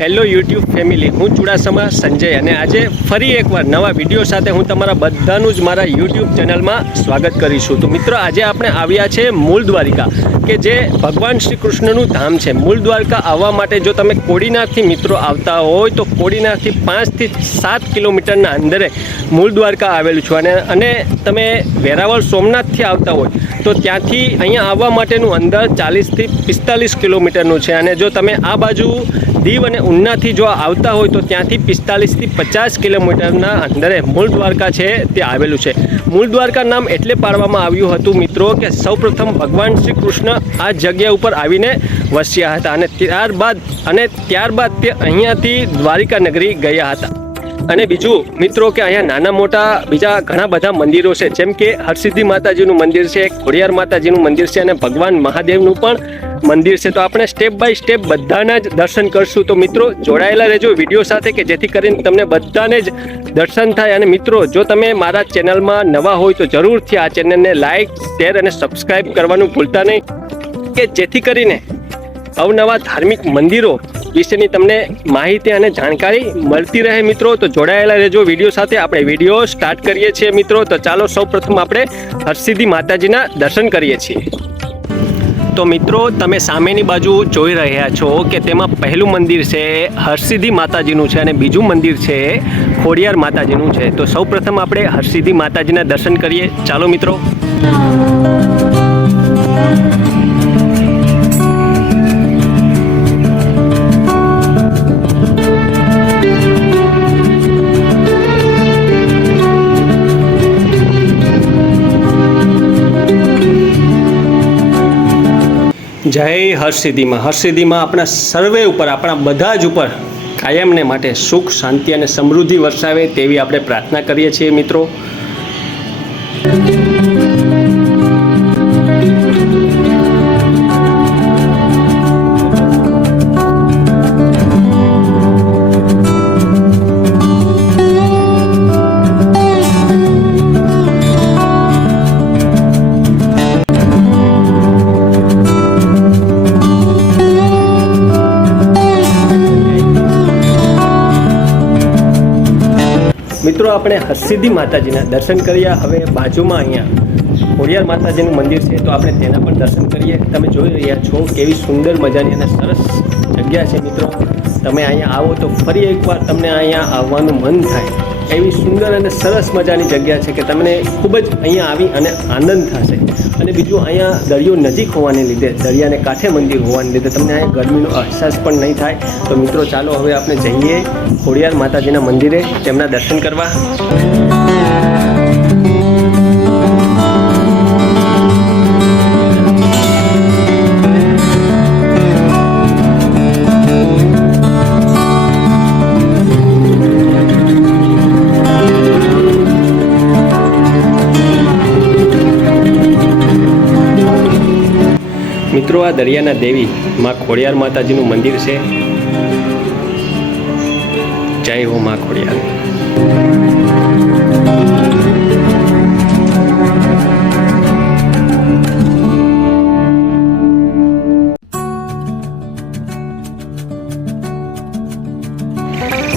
Hello YouTube family, હું ચુડાસમા સંજય અને આજે ફરી એકવાર નવા વિડીયો સાથે હું તમારા બધાનું જ મારા યુટ્યુબ ચેનલમાં સ્વાગત કરીશું। તો મિત્રો, આજે આપણે આવ્યા છે મૂળ દ્વારિકા, કે જે ભગવાન શ્રી કૃષ્ણનું ધામ છે। મૂળ દ્વારકા આવવા માટે જો તમે કોડીનારથી મિત્રો આવતા હોય તો કોડીનારથી 5 થી 7 કિલોમીટરના અંદરે મૂળ દ્વારકા આવેલું છે અને તમે વેરાવળ સોમનાથથી આવતા હોય તો ત્યાંથી અહીંયા આવવા માટેનું અંતર 40 થી 45 કિલોમીટરનું છે। અને જો તમે આ બાજુ દીવ અને ઉનાથી જો આવતા હોય તો ત્યાંથી 45 થી 50 કિલોમીટરના અંદરે મૂળ દ્વારકા છે તે આવેલું છે। મૂળ દ્વારકા નામ એટલે પાડવામાં આવ્યું હતું મિત્રો કે સૌપ્રથમ ભગવાન શ્રી કૃષ્ણ આ જગ્યા ઉપર આવીને વસ્યા હતા અને ત્યારબાદ તે અહીંયાથી દ્વારિકા નગરી ગયા હતા। અને બીજું મિત્રો કે અહીંયા નાના મોટા બીજા ઘણા બધા મંદિરો છે, જેમ કે હરસિદ્ધિ માતાજીનું મંદિર છે, ખોડિયાર માતાજીનું મંદિર છે અને ભગવાન મહાદેવનું પણ મંદિર છે। તો આપણે સ્ટેપ બાય સ્ટેપ બધાના જ દર્શન કરશું। તો મિત્રો, જોડાયેલા રહેજો વિડીયો સાથે કે જેથી કરીને તમને બધાને જ દર્શન થાય। અને મિત્રો, જો તમે મારા ચેનલમાં નવા હોય તો જરૂરથી આ ચેનલને લાઈક, શેર અને સબસ્ક્રાઈબ કરવાનું ભૂલતા નહીં, કે જેથી કરીને અવનવા ધાર્મિક મંદિરો વિશેની તમને માહિતી અને જાણકારી મળતી રહે મિત્રો। તો જોડાયેલા રહેજો વિડીયો સાથે। આપણે વિડીયો સ્ટાર્ટ કરીએ છીએ મિત્રો। તો ચાલો સૌપ્રથમ આપણે હરસિદ્ધિ માતાજીના દર્શન કરીએ છીએ। તો મિત્રો, તમે સામેની બાજુ જોઈ રહ્યા છો કે તેમાં પહેલું મંદિર છે હરસિદ્ધિ માતાજીનું છે અને બીજું મંદિર છે ખોડિયાર માતાજીનું છે। તો સૌપ્રથમ આપણે હરસિદ્ધિ માતાજીના દર્શન કરીએ, ચાલો મિત્રો। જય હરસિદ્ધિમાં। હરસિદ્ધિમાં આપણા સર્વે ઉપર, આપણા બધા જ ઉપર કાયમને માટે સુખ, શાંતિ અને સમૃદ્ધિ વરસાવે તેવી આપણે પ્રાર્થના કરીએ છીએ મિત્રો। મિત્રો, આપણે હરસિદ્ધિ માતાજીના દર્શન કર્યા। હવે બાજુમાં અહીંયા ખોડિયાર માતાજીનું મંદિર છે, તો આપણે તેના પણ દર્શન કરીએ। તમે જોઈ રહ્યા છો કેવી સુંદર મજાની અને સરસ જગ્યા છે મિત્રો। તમે અહીંયા આવો તો ફરી એકવાર તમને અહીંયા આવવાનું મન થાય એવી સુંદર અને સરસ મજાની જગ્યા છે કે તમને ખૂબ જ અહીંયા આવી અને આનંદ થશે। અને બીજું, અહીંયા દરિયો નજીક હોવાને લીધે, દરિયાને કાંઠે મંદિર હોવાને લીધે તમને અહીંયા ગરમીનો અહેસાસ પણ નહીં થાય। તો મિત્રો, ચાલો હવે આપણે જઈએ ખોડિયાર માતાજીના મંદિરે તેમના દર્શન કરવા। મિત્રો, આ દરિયાના દેવી માં ખોડિયાર માતાજીનું મંદિર છે। જય હો માં ખોડિયાર।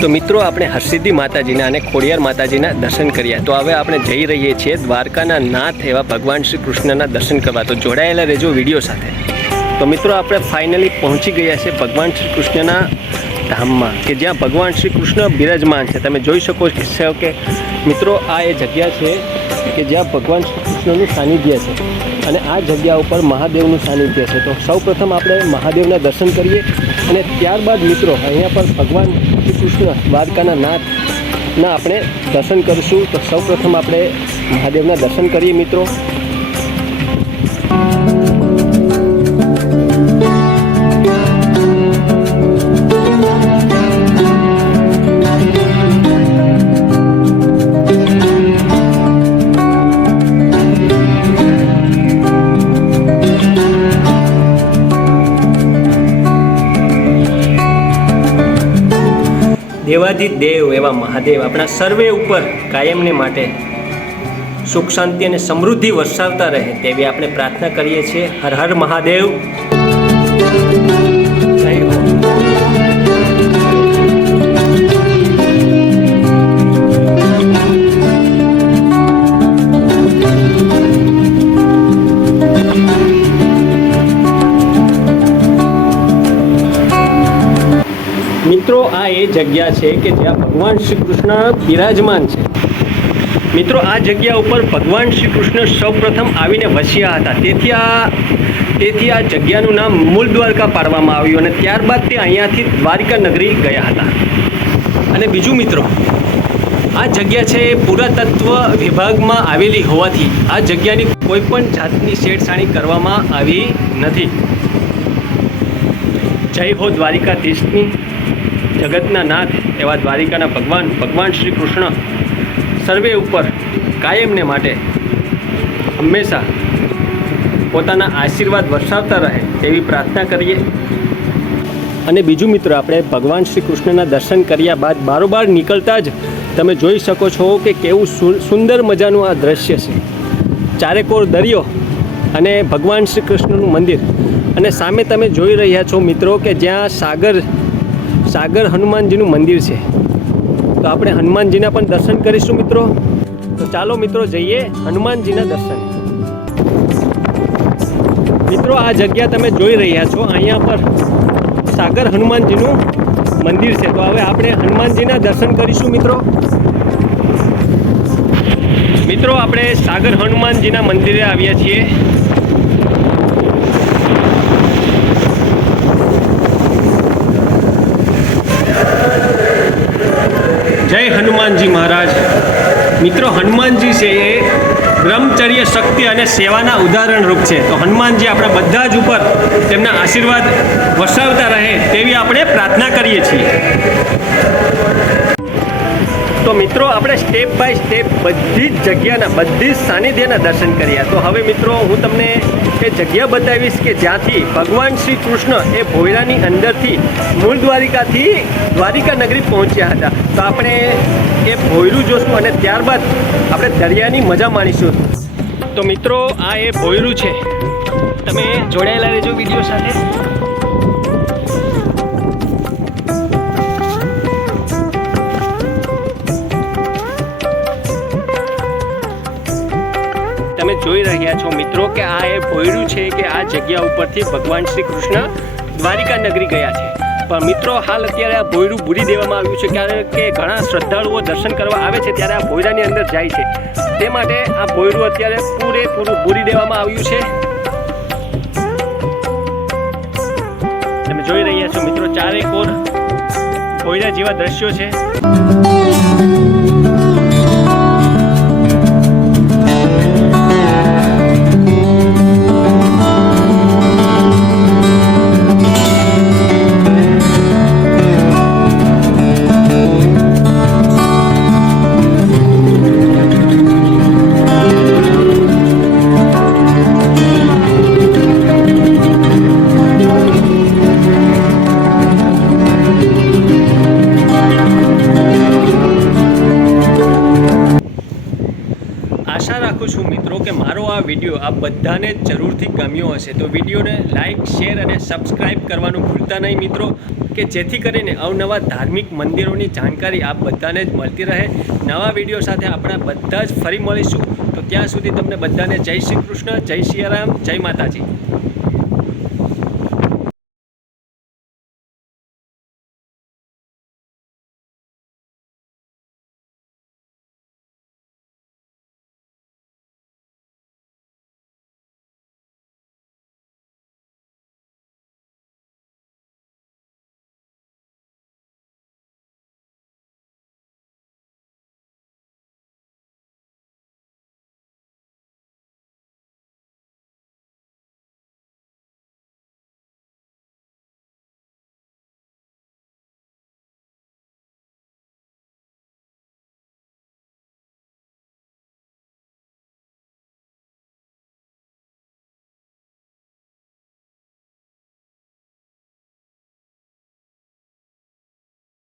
તો મિત્રો, આપણે હરસિદ્ધિ માતાજીના અને ખોડિયાર માતાજીના દર્શન કર્યા। તો હવે આપણે જઈ રહીએ છીએ દ્વારકાના નાથ એવા ભગવાન શ્રી કૃષ્ણના દર્શન કરવા। તો જોડાયેલા રહેજો વિડીયો સાથે। તો મિત્રો, આપણે ફાઇનલી પહોંચી ગયા છે ભગવાન શ્રી કૃષ્ણના ધામમાં, કે જ્યાં ભગવાન શ્રી કૃષ્ણ બિરાજમાન છે। તમે જોઈ શકો છો કે મિત્રો, આ એ જગ્યા છે કે જ્યાં ભગવાન શ્રી કૃષ્ણનું સાનિધ્ય છે અને આ જગ્યા ઉપર મહાદેવનું સાનિધ્ય છે। તો સૌપ્રથમ આપણે મહાદેવના દર્શન કરીએ અને ત્યારબાદ મિત્રો અહીંયા પર ભગવાન શ્રી કૃષ્ણ દ્વારકાના નાથના આપણે દર્શન કરીશું। તો સૌપ્રથમ આપણે મહાદેવના દર્શન કરીએ મિત્રો। દેવાધિદેવ એવા મહાદેવ આપણા સર્વે ઉપર કાયમને માટે સુખ શાંતિ અને સમૃદ્ધિ વરસાવતા રહે તેવી આપણે પ્રાર્થના કરીએ છીએ। હર હર મહાદેવ, જય હો। મિત્રો આ એ જગ્યા છે કે જ્યાં ભગવાન શ્રી કૃષ્ણ બિરાજમાન છે. મિત્રો આ જગ્યા ઉપર ભગવાન શ્રી કૃષ્ણ સૌપ્રથમ આવીને વસ્યા હતા. તેથી આ જગ્યાનું નામ મૂળ દ્વારકા પાડવામાં આવ્યું અને ત્યારબાદ તે અહીંયાથી દ્વારિકા નગરી ગયા હતા. અને બીજું મિત્રો, આ જગ્યા છે એ પુરાતત્વ વિભાગમાં આવેલી હોવાથી આ જગ્યાની કોઈ પણ જાતની છેડછાણી કરવામાં આવી નથી. જય હો દ્વારિકાધીશની, જગતના નાથ એવા દ્વારિકાના ભગવાન શ્રી કૃષ્ણ સર્વે ઉપર કાયમને માટે હંમેશા પોતાના આશીર્વાદ વરસાવતા રહે તેવી પ્રાર્થના કરીએ. અને બીજું મિત્રો, આપણે ભગવાન શ્રી કૃષ્ણના દર્શન કર્યા બાદ બારોબાર નીકળતા જ તમે જોઈ શકો છો કે કેવું સુંદર મજાનું આ દ્રશ્ય છે. ચારેકોર દરિયો અને ભગવાન શ્રી કૃષ્ણનું મંદિર, અને સામે તમે જોઈ રહ્યા છો મિત્રો કે જ્યાં સાગર હનુમાનજીનું મંદિર છે. તો આપણે હનુમાનજીના પણ દર્શન કરીશું મિત્રો. તો ચાલો મિત્રો જઈએ હનુમાનજીના દર્શન. મિત્રો આ જગ્યા તમે જોઈ રહ્યા છો, અહીંયા પર સાગર હનુમાનજીનું મંદિર છે. તો હવે આપણે હનુમાનજીના દર્શન કરીશું મિત્રો. મિત્રો આપણે સાગર હનુમાનજીના મંદિરે આવ્યા છીએ. જય હનુમાનજી મહારાજ. મિત્રો હનુમાનજી છે એ બ્રહ્મચર્ય, શક્તિ અને સેવાના ઉદાહરણ રૂપ છે. તો હનુમાનજી આપણા બધા જ ઉપર તેમના આશીર્વાદ વરસાવતા રહે તેવી આપણે પ્રાર્થના કરીએ છીએ. તો મિત્રો આપણે સ્ટેપ બાય સ્ટેપ બધી જ જગ્યાના, બધી જ સાનિધ્યના દર્શન કર્યા. તો હવે મિત્રો હું તમને એ જગ્યા બતાવીશ કે જ્યાંથી ભગવાન શ્રી કૃષ્ણ એ ભોયરાની અંદરથી મૂળ દ્વારિકાથી દ્વારિકા નગરી પહોંચ્યા હતા. તો આપણે એ ભોયરું જોશું અને ત્યારબાદ આપણે દરિયાની મજા માણીશું. તો મિત્રો આ એ ભોયરું છે, તમે જોડાયેલા રહેજો વિડીયો સાથે. તમે જોઈ રહ્યા છો મિત્રો કે આ એ ભોયરું છે કે આ જગ્યા ઉપરથી ભગવાન શ્રી કૃષ્ણ દ્વારિકા નગરી ગયા છે. પણ મિત્રો હાલ અત્યારે આ ભોયરું બૂરી દેવામાં આવ્યું છે, કારણ કે ઘણા શ્રદ્ધાળુઓ દર્શન કરવા આવે છે ત્યારે આ ભોયરાની અંદર જાય છે. તે માટે આ ભોયરું અત્યારે પૂરેપૂરું બૂરી દેવામાં આવ્યું છે. તમે જોઈ રહ્યા છો મિત્રો ચારેકોર ભોયરા જેવા દ્રશ્યો છે. આશા રાખું છું મિત્રો કે મારો આ વિડીયો આપ બધાને જરૂરથી ગમ્યો હશે. તો વિડીયોને લાઇક, શેર અને સબસ્ક્રાઈબ કરવાનું ભૂલતા નહીં મિત્રો, કે જેથી કરીને અવનવા ધાર્મિક મંદિરોની જાણકારી આપ બધાને જ મળતી રહે. નવા વિડીયો સાથે આપણા બધા જ ફરી મળીશું. તો ત્યાં સુધી તમને બધાને જય શ્રી કૃષ્ણ, જય સિયારામ, જય માતાજી.